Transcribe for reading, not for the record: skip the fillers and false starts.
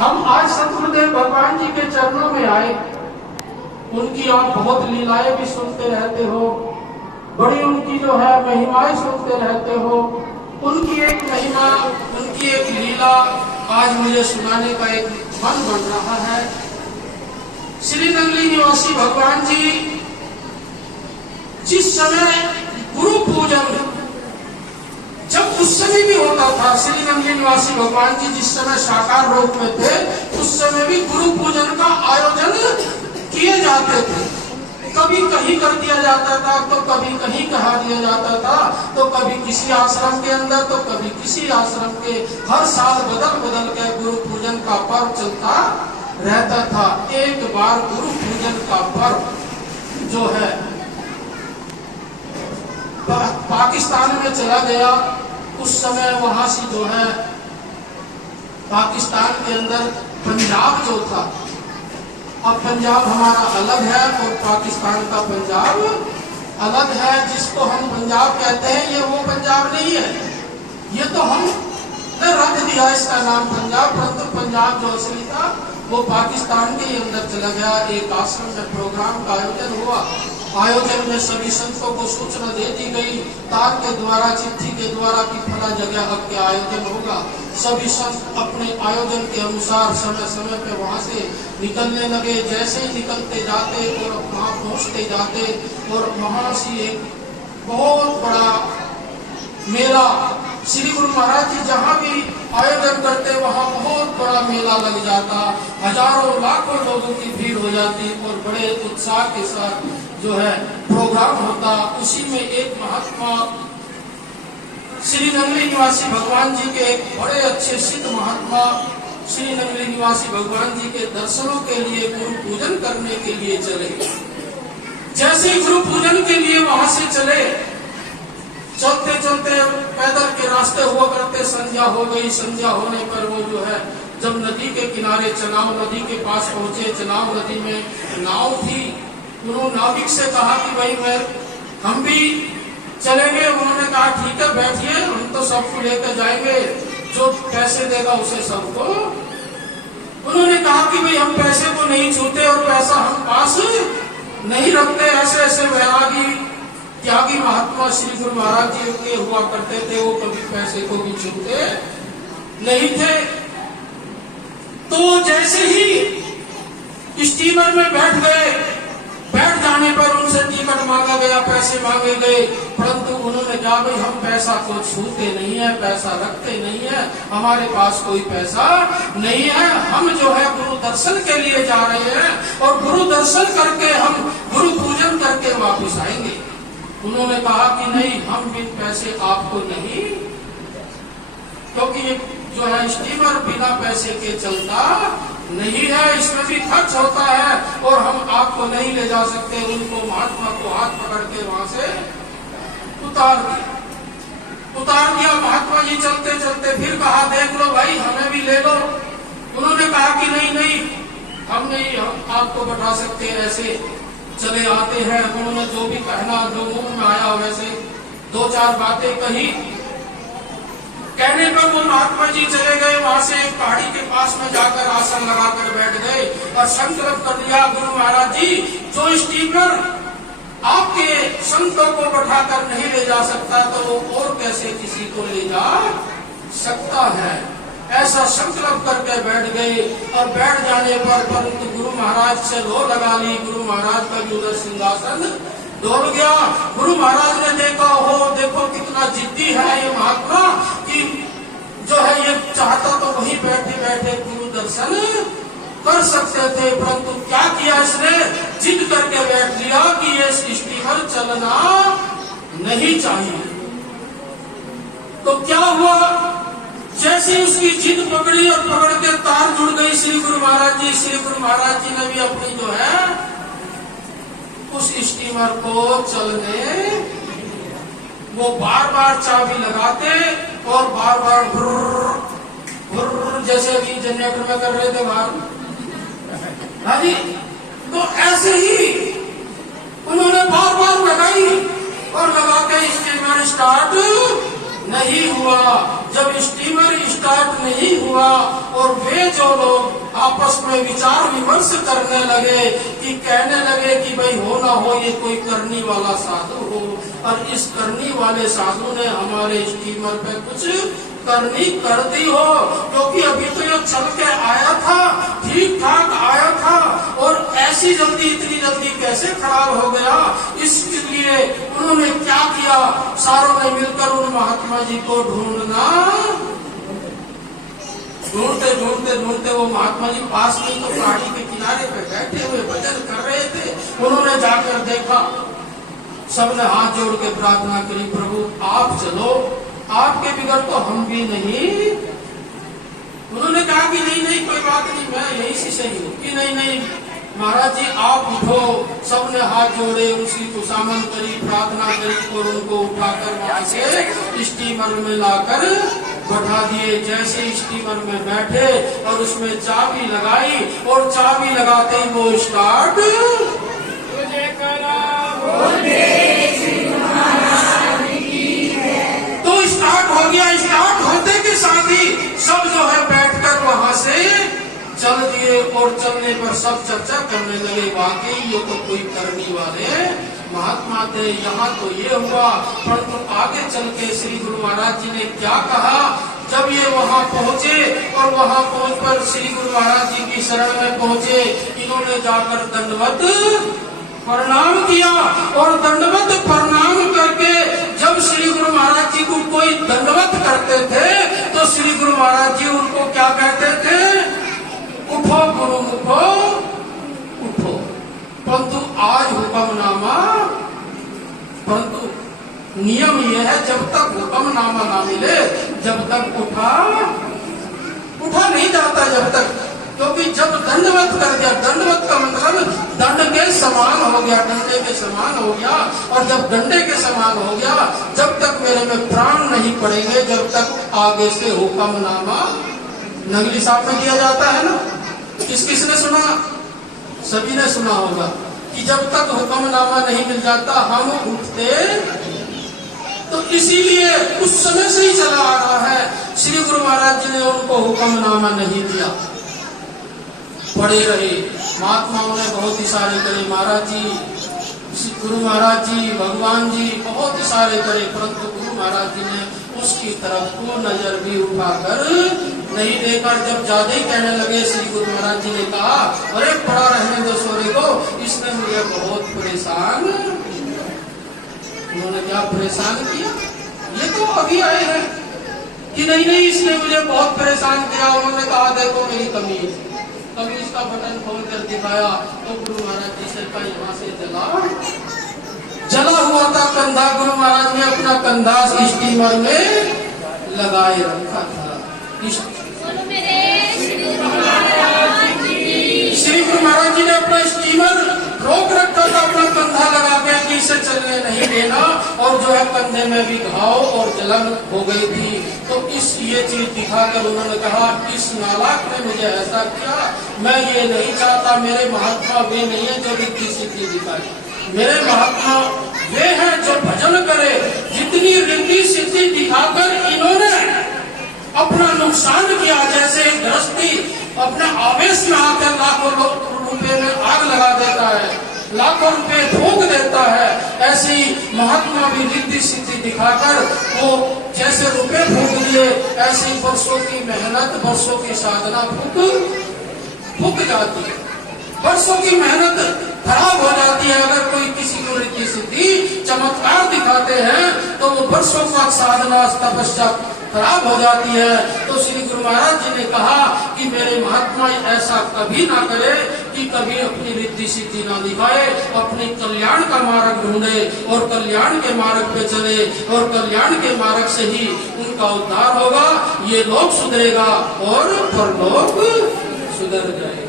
हम आज सतगुरुदेव भगवान जी के चरणों में आए। उनकी आप बहुत लीलाएं भी सुनते रहते हो, बड़ी उनकी जो है महिमाएं सुनते रहते हो। उनकी एक महिमा, उनकी एक लीला आज मुझे सुनाने का एक मन बन रहा है। श्री नंगली निवासी भगवान जी जिस समय गुरु पूजन, जब उस समय भी होता था, श्री नंगली निवासी भगवान जी जिस समय साकार रूप में थे, उस समय भी गुरु पूजन का आयोजन किए जाते थे। कभी कहीं कर दिया जाता था, तो कभी कहीं कहा दिया जाता था, तो कभी किसी आश्रम के अंदर, तो कभी किसी आश्रम के। हर साल बदल बदल के गुरु पूजन का पर्व चलता रहता था। एक बार गुरु पूजन का पर्व जो है पाकिस्तान में चला गया। उस समय वहां से जो है पाकिस्तान के अंदर पंजाब जो था, अब पंजाब हमारा अलग है और पाकिस्तान का पंजाब अलग है। जिसको हम पंजाब कहते हैं, ये वो पंजाब नहीं है। ये तो हमने रख दिया इसका नाम पंजाब, परंतु पंजाब जो असली था वो पाकिस्तान के अंदर चला गया। एक आश्रम में प्रोग्राम का आयोजन हुआ। आयोजन में सभी संतों को सूचना दे दी गई, तार के द्वारा, चिट्ठी के द्वारा कि फला जगह अब क्या आयोजन होगा। सभी संत अपने आयोजन के अनुसार समय समय पे वहां से निकलने लगे। जैसे ही निकलते जाते और वहां पहुंचते जाते, और वहां से एक बहुत बड़ा मेला, श्री गुरु महाराज जी जहाँ भी आयोजन करते वहाँ बहुत बड़ा मेला लग जाता। हजारों लाखों लोगों की भीड़ हो जाती और बड़े उत्साह के साथ जो है प्रोग्राम होता। उसी में एक महात्मा श्री नंगली निवासी भगवान जी के एक बड़े अच्छे सिद्ध महात्मा श्री नंगली निवासी भगवान जी के दर्शनों के लिए, गुरु पूजन करने के लिए चले। जैसे ही गुरु पूजन के लिए वहां से चले, चलते चलते पैदल के रास्ते हुआ करते, संध्या हो गई। संध्या होने पर वो जो है जब नदी के किनारे चनाव नदी के पास पहुंचे, चनाव नदी में नाव थी। उन्होंने नाविक से कहा कि भाई हम भी चलेंगे। उन्होंने कहा ठीक है बैठिए, हम तो सबको लेकर जाएंगे, जो पैसे देगा उसे सबको। उन्होंने कहा कि भाई हम पैसे को नहीं छूते और पैसा हम पास नहीं रखते। ऐसे ऐसे वैरागी त्यागी महात्मा श्री गुरु महाराज जी के हुआ करते थे, वो कभी पैसे को भी छूते नहीं थे। तो जैसे ही स्टीमर में बैठ गए, बैठ जाने पर उनसे टिकट मांगा गया, पैसे मांगे गए, परंतु उन्होंने कहा भाई हम पैसा को छूते नहीं है, पैसा रखते नहीं है, हमारे पास कोई पैसा नहीं है। हम जो है गुरु दर्शन के लिए जा रहे हैं और गुरु दर्शन करके हम गुरु पूजन करके वापिस आएंगे। उन्होंने कहा कि नहीं, हम बिन पैसे आपको नहीं, क्योंकि जो है स्टीमर बिना पैसे के चलता नहीं है, इसमें भी खर्च होता है और हम आपको नहीं ले जा सकते। उनको महात्मा को हाथ पकड़ के वहां से उतार दिया। महात्मा जी चलते चलते फिर कहा देख लो भाई, हमें भी ले लो। उन्होंने कहा कि नहीं, हम नहीं, हम आपको बैठा सकते, ऐसे चले आते हैं। उन्होंने जो भी कहना, जो मुंह में आया वैसे दो चार बातें कही। कहने पर वो महात्मा जी चले गए। वहां से एक पहाड़ी के पास में जाकर आसन लगाकर बैठ गए और संकल्प कर दिया, गुरु महाराज जी जो स्टीमर आपके संतों को बैठाकर नहीं ले जा सकता, तो वो और कैसे किसी को ले जा सकता है। ऐसा संकल्प करके बैठ गए और बैठ जाने पर परंतु गुरु महाराज से लो लगा ली। गुरु महाराज का भी उधर सिंहासन डोल गया। गुरु महाराज ने देखा, हो देखो कितना जिद्दी है ये महात्मा, कि जो है ये चाहता तो वहीं बैठे बैठे गुरु दर्शन कर सकते थे, परंतु क्या किया इसने, जिद करके बैठ लिया कि ये स्टीमर चलना नहीं चाहिए। तो क्या हुआ, जैसे उसकी जिद पकड़ी और पकड़ के तार जुड़ गई श्री गुरु महाराज जी। श्री गुरु महाराज जी ने भी अपनी जो है उस स्टीमर को चलने, वो बार बार चाबी लगाते और बार बार जैसे अभी जनरेटर में कर रहे थे बाहर, हाँ जी, तो ऐसे ही उन्होंने बार बार लगाई और लगा के स्टीमर स्टार्ट नहीं हुआ, जब स्टीमर स्टार्ट नहीं हुआ और वे जो लोग आपस में विचार विमर्श करने लगे कि कहने लगे कि भाई हो ना हो ये कोई करनी वाला साधु हो, और इस करनी वाले साधु ने हमारे स्टीमर पे कुछ करनी कर दी हो, क्योंकि अभी तो ये चल के आया था, ठीक ठाक आया था, और ऐसी जल्दी इतनी जल्दी कैसे खराब हो गया। इसके लिए उन्होंने क्या किया, सारों ने मिलकर उन महात्मा जी को ढूंढना, ढूंढते ढूंढते ढूंढते वो महात्मा जी पास में तो पहाड़ी के किनारे पे बैठे हुए भजन कर रहे थे। उन्होंने जाकर देखा, सबने हाथ जोड़ के प्रार्थना करी, प्रभु आप चलो, आपके बिगड़ तो हम भी नहीं। उन्होंने कहा कि नहीं नहीं कोई बात नहीं, मैं यही से सही हूँ। कि नहीं नहीं महाराज जी आप उठो। सबने हाथ जोड़े, उसी को सामन करी, प्रार्थना करी और उनको उठाकर वहां से स्टीमर में लाकर बैठा दिए। जैसे स्टीमर में बैठे और उसमें चाबी लगाई, और चाबी लगाते ही वो स्टार्ट स्टार्ट हो गया। स्टार्ट होते के साथ ही सब जो है बैठकर वहां से चल दिए, और चलने पर सब चर्चा करने लगे, वाकई ये तो कोई करनी वाले महात्मा थे। यहाँ तो ये हुआ, परंतु आगे चल के श्री गुरु महाराज जी ने क्या कहा, जब ये वहां पहुंचे और वहां पहुंचकर श्री गुरु महाराज जी की शरण में पहुंचे, इन्होंने जाकर दंडवत प्रणाम किया, और दंडवत प्रणाम करके जब श्री गुरु महाराज जी को कोई दंडवत करते थे तो श्री गुरु महाराज जी उनको क्या कहते थे, उठो गुरु मुखो उठो। परंतु आज हुक्मनामा, परंतु नियम यह है जब तक हुक्मनामा ना मिले जब तक उठा नहीं जाता जब तक, क्योंकि जब दंडवत कर दिया, दंडवत का मतलब दंड के समान हो गया, डंडे के समान हो गया, और जब डंडे के समान हो गया, जब तक मेरे में प्राण नहीं पड़ेंगे जब तक आगे से हुक्मनामा नगली साहब में किया जाता है ना। किसने सुना, सभी ने सुना होगा कि जब तक हुक्मनामा नहीं मिल जाता हम उठते। तो इसीलिए उस समय से ही चला आ रहा है, श्री गुरु महाराज जी ने उनको हुक्मनामा नहीं दिया, पड़े रहे। महात्माओं ने बहुत इशारे करे, महाराज जी, गुरु महाराज जी, भगवान जी बहुत इशारे करे, परंतु गुरु महाराज जी ने उसकी तरफ को नजर भी उठाकर नहीं देखा। जब ज्यादा ही कहने लगे, श्री गुरु महाराज जी ने कहा, अरे पड़ा रहने दो सोरे को, इसने मुझे बहुत परेशान। उन्होंने क्या परेशान किया, ये तो अभी आए हैं कि नहीं नहीं इसने मुझे बहुत परेशान किया। उन्होंने कहा देखो मेरी कमीज का बटन खोल कर दिखाया तो गुरु महाराज जी से का यहाँ से जला हुआ था कंधा। गुरु महाराज ने अपना कंधा स्टीमर में लगाए रखा था। श्री गुरु महाराज जी ने अपना स्टीमर रोक रखा था, अपना कंधा लगा के कि इसे चलने नहीं देना, और जो है कंधे में भी घाव और जलन हो गई थी। तो ये चीज दिखाकर उन्होंने कहा, इस नालायक ने मुझे ऐसा किया, मैं ये नहीं चाहता। मेरे महात्मा वे नहीं है जो रिद्धि सिद्धि दिखाए, मेरे महात्मा वे हैं जो भजन करे। जितनी रिद्धि सिद्धि दिखाकर इन्होंने अपना नुकसान किया, जैसे गृहस्थी अपने आवेश में आकर लाखों रुपए में आग लगा देता है, लाखों रुपए फूंक देता है, ऐसी महात्मा भी रिद्धि सिद्धि दिखाकर वो जैसे रुपए फूंक दिए, ऐसी वर्षों की मेहनत, वर्षों की साधना फूंक जाती है, वर्षों की मेहनत खराब हो जाती है। अगर कोई किसी को रिद्धि सिद्धि चमत्कार दिखाते हैं तो वो वर्षों का साधना तपस्या खराब हो जाती है। तो श्री गुरु महाराज जी ने कहा कि मेरे महात्मा ऐसा कभी ना करे कि कभी अपनी रिद्धि सिद्धि ना दिखाए, अपने कल्याण का मार्ग ढूंढे और कल्याण के मार्ग पे चले, और कल्याण के मार्ग से ही उनका उद्धार होगा, ये लोक सुधरेगा और परलोक सुधर जाएगा।